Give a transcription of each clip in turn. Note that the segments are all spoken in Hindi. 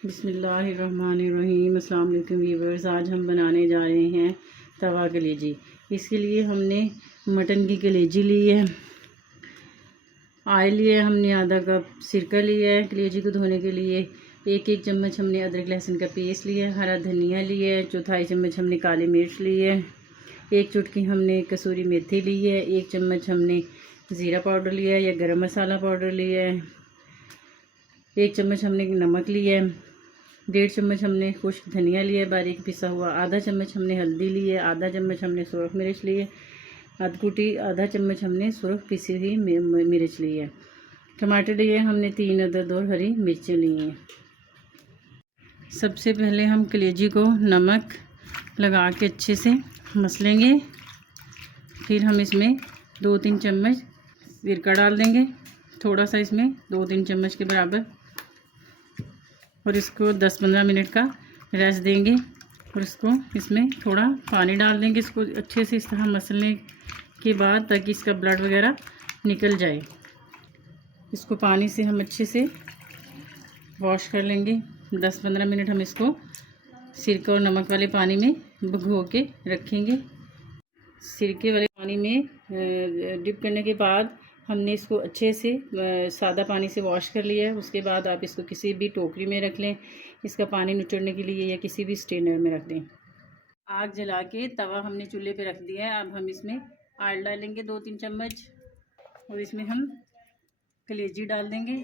बिस्मिल्लाहिर्रहमानिर्रहीम। अस्सलाम वालेकुम व्यूअर्स। आज हम बनाने जा रहे हैं तवा कलेजी। इसके लिए हमने मटन की कलेजी ली है, ऑयल लिया है हमने, आधा कप सिरका लिया है कलेजी को धोने के लिए, एक चम्मच हमने अदरक लहसुन का पेस्ट लिया है, हरा धनिया लिया है, चौथाई चम्मच हमने काली मिर्च ली है, एक चुटकी हमने कसूरी मेथी ली है, एक चम्मच हमने ज़ीरा पाउडर लिया है या गरम मसाला पाउडर लिया है, एक चम्मच हमने नमक लिया है, 1.5 चम्मच हमने खुश्क धनिया लिया है बारीक पिसा हुआ, आधा चम्मच हमने हल्दी ली है, आधा चम्मच हमने सुरख मिर्च ली है, आधा चम्मच हमने सुरख पिसी हुई मिर्च ली है, टमाटर लिए हमने 3 अदद और हरी मिर्चें ली हैं। सबसे पहले हम कलेजी को नमक लगा के अच्छे से मसलेंगे, फिर हम इसमें 2-3 चम्मच सिरका डाल देंगे, थोड़ा सा इसमें 2-3 चम्मच के बराबर, और इसको 10-15 मिनट का रेस्ट देंगे, और इसको इसमें थोड़ा पानी डाल देंगे इसको अच्छे से इस तरह मसलने के बाद, ताकि इसका ब्लड वगैरह निकल जाए। इसको पानी से हम अच्छे से वॉश कर लेंगे। 10-15 मिनट हम इसको सिरके और नमक वाले पानी में भिगो के रखेंगे। सिरके वाले पानी में डिप करने के बाद हमने इसको अच्छे से सादा पानी से वॉश कर लिया है। उसके बाद आप इसको किसी भी टोकरी में रख लें, इसका पानी निचोड़ने के लिए, या किसी भी स्ट्रेनर में रख दें। आग जला के तवा हमने चूल्हे पे रख दिया है। अब हम इसमें ऑयल डालेंगे 2-3 चम्मच, और इसमें हम कलेजी डाल देंगे।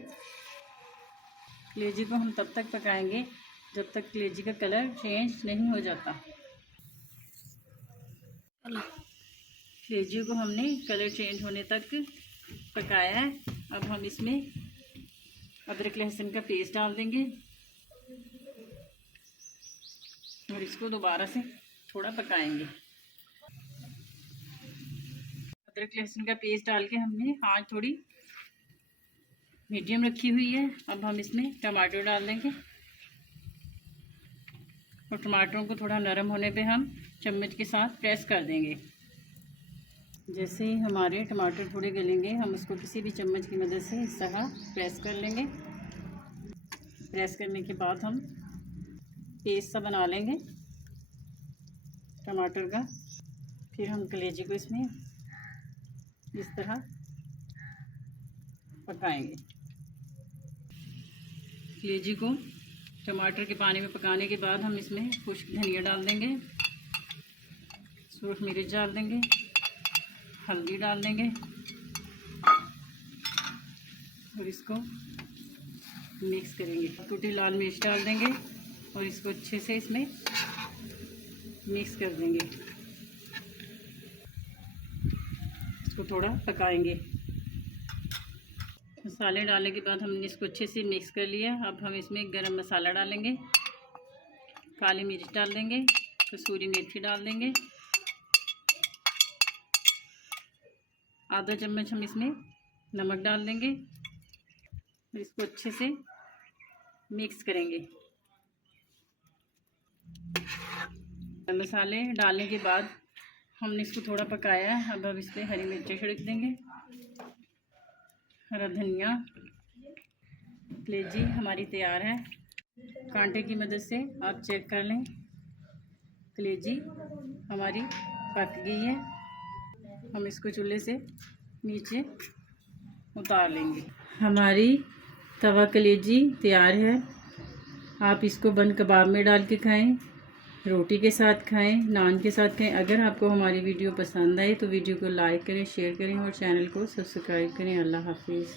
कलेजी को हम तब तक पकाएंगे जब तक कलेजी का कलर चेंज नहीं हो जाता। कलेजी को हमने कलर चेंज होने तक पकाया है। अब हम इसमें अदरक लहसुन का पेस्ट डाल देंगे, और इसको दोबारा से थोड़ा पकाएंगे। अदरक लहसुन का पेस्ट डाल के हमने आँच थोड़ी मीडियम रखी हुई है। अब हम इसमें टमाटर डाल देंगे, और टमाटरों को थोड़ा नरम होने पे हम चम्मच के साथ प्रेस कर देंगे। जैसे ही हमारे टमाटर थोड़े गलेंगे, हम उसको किसी भी चम्मच की मदद से इस तरह प्रेस कर लेंगे। प्रेस करने के बाद हम पेस्ट सा बना लेंगे टमाटर का। फिर हम कलेजी को इसमें इस तरह पकाएंगे। कलेजी को टमाटर के पानी में पकाने के बाद हम इसमें खुश्क धनिया डाल देंगे, सूरख मिर्च डाल देंगे, हल्दी डाल देंगे, और इसको मिक्स करेंगे। टूटी लाल मिर्च डाल देंगे, और इसको अच्छे से इसमें मिक्स कर देंगे। इसको थोड़ा पकाएंगे। मसाले डालने के बाद हमने इसको अच्छे से मिक्स कर लिया। अब हम इसमें गरम मसाला डालेंगे, काली मिर्च डाल देंगे, कसूरी मेथी डाल देंगे, आधा चम्मच हम इसमें नमक डाल देंगे, इसको अच्छे से मिक्स करेंगे। मसाले डालने के बाद हमने इसको थोड़ा पकाया है। अब हम इस पर हरी मिर्चें छिड़क देंगे, हरा धनिया। कलेजी हमारी तैयार है। कांटे की मदद से आप चेक कर लें, कलेजी हमारी पक गई है। हम इसको चूल्हे से नीचे उतार लेंगे। हमारी तवा कलेजी तैयार है। आप इसको बन कबाब में डाल के खाएं, रोटी के साथ खाएं, नान के साथ खाएं। अगर आपको हमारी वीडियो पसंद आए तो वीडियो को लाइक करें, शेयर करें, और चैनल को सब्सक्राइब करें। अल्लाह हाफिज़।